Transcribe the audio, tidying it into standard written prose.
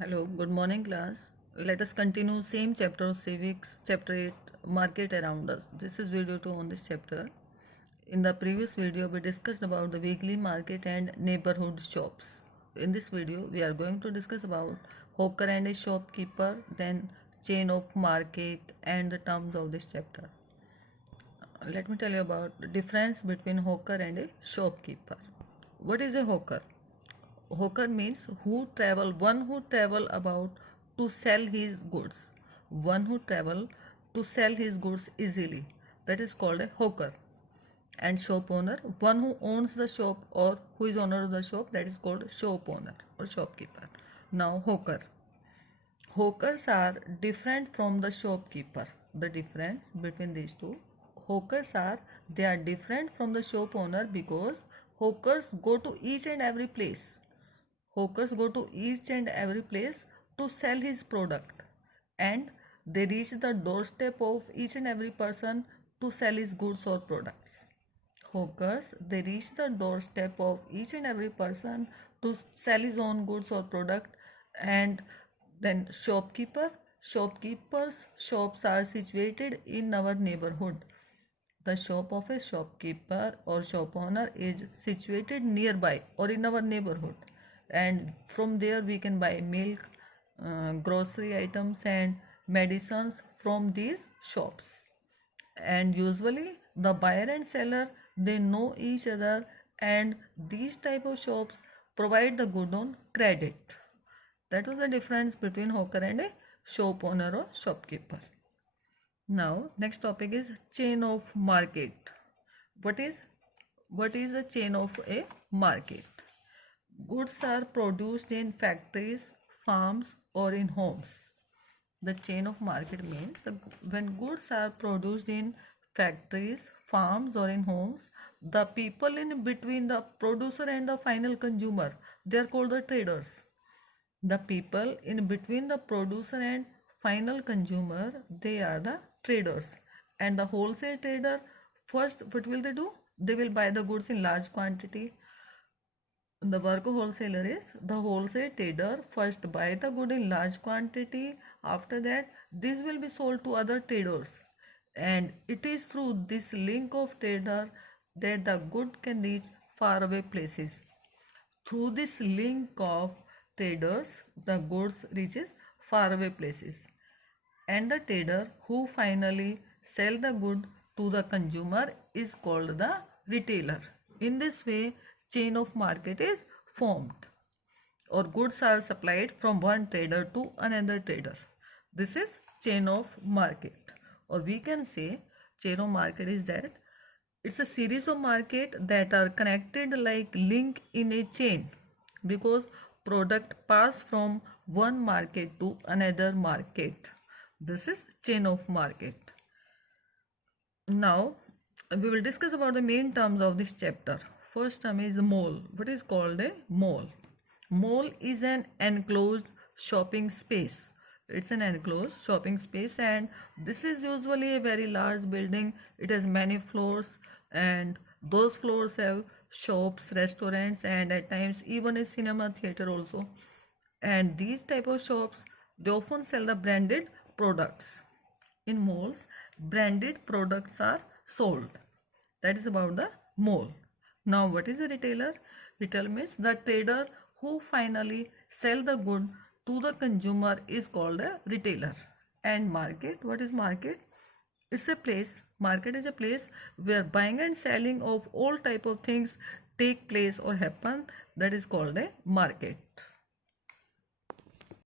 Hello, good morning class. Let us continue same chapter of civics, chapter 8, market around us. This is video 2 on this chapter. In the previous video we discussed about the weekly market and neighborhood shops. In this video we are going to discuss about hawker and a shopkeeper, then chain of market and the terms of this chapter. Let me tell you about the difference between hawker and a shopkeeper. What is a hawker? Hawker means one who travel about to sell his goods. One who travel to sell his goods easily. That is called a hawker. And shop owner, one who owns the shop or who is owner of the shop, that is called shop owner or shopkeeper. Now hawker. Hawkers are different from the shopkeeper. The difference between these two, they are different from the shop owner because hawkers go to each and every place. Hawkers go to each and every place to sell his product, and they reach the doorstep of each and every person to sell his goods or products. Hawkers, they reach the doorstep of each and every person to sell his own goods or product. And then shopkeepers shops are situated in our neighborhood. The shop of a shopkeeper or shop owner is situated nearby or in our neighborhood, and from there we can buy milk, grocery items and medicines from these shops. And usually the buyer and seller, they know each other, and these type of shops provide the good on credit. That was the difference between hawker and a shop owner or shopkeeper. Now next topic is chain of market. What is the chain of a market? Goods are produced in factories, farms or in homes. The chain of market means when goods are produced in factories, farms or in homes, the people in between the producer and the final consumer, they are called the traders. The people in between the producer and final consumer, they are the traders. And the wholesale trader, first what will they do? They will buy the goods in large quantity. The work of wholesaler is the wholesale trader first buy the good in large quantity. After that, this will be sold to other traders, and it is through this link of trader that the good can reach faraway places. Through this link of traders, the goods reaches faraway places, and the trader who finally sell the good to the consumer is called the retailer. In this way, chain of market is formed, or goods are supplied from one trader to another trader. This is chain of market, or we can say chain of market is that it's a series of market that are connected like link in a chain, because product pass from one market to another market. This is chain of market. Now we will discuss about the main terms of this chapter. First term is mall. What is called a mall? Mall is an enclosed shopping space. It's an enclosed shopping space, and this is usually a very large building. It has many floors, and those floors have shops, restaurants, and at times even a cinema theater also. And these type of shops, they often sell the branded products. In malls, branded products are sold. That is about the mall. Now what is a retailer? Retailer means the trader who finally sell the good to the consumer is called a retailer. And market, what is market? It's a place, market is a place where buying and selling of all type of things take place or happen. That is called a market.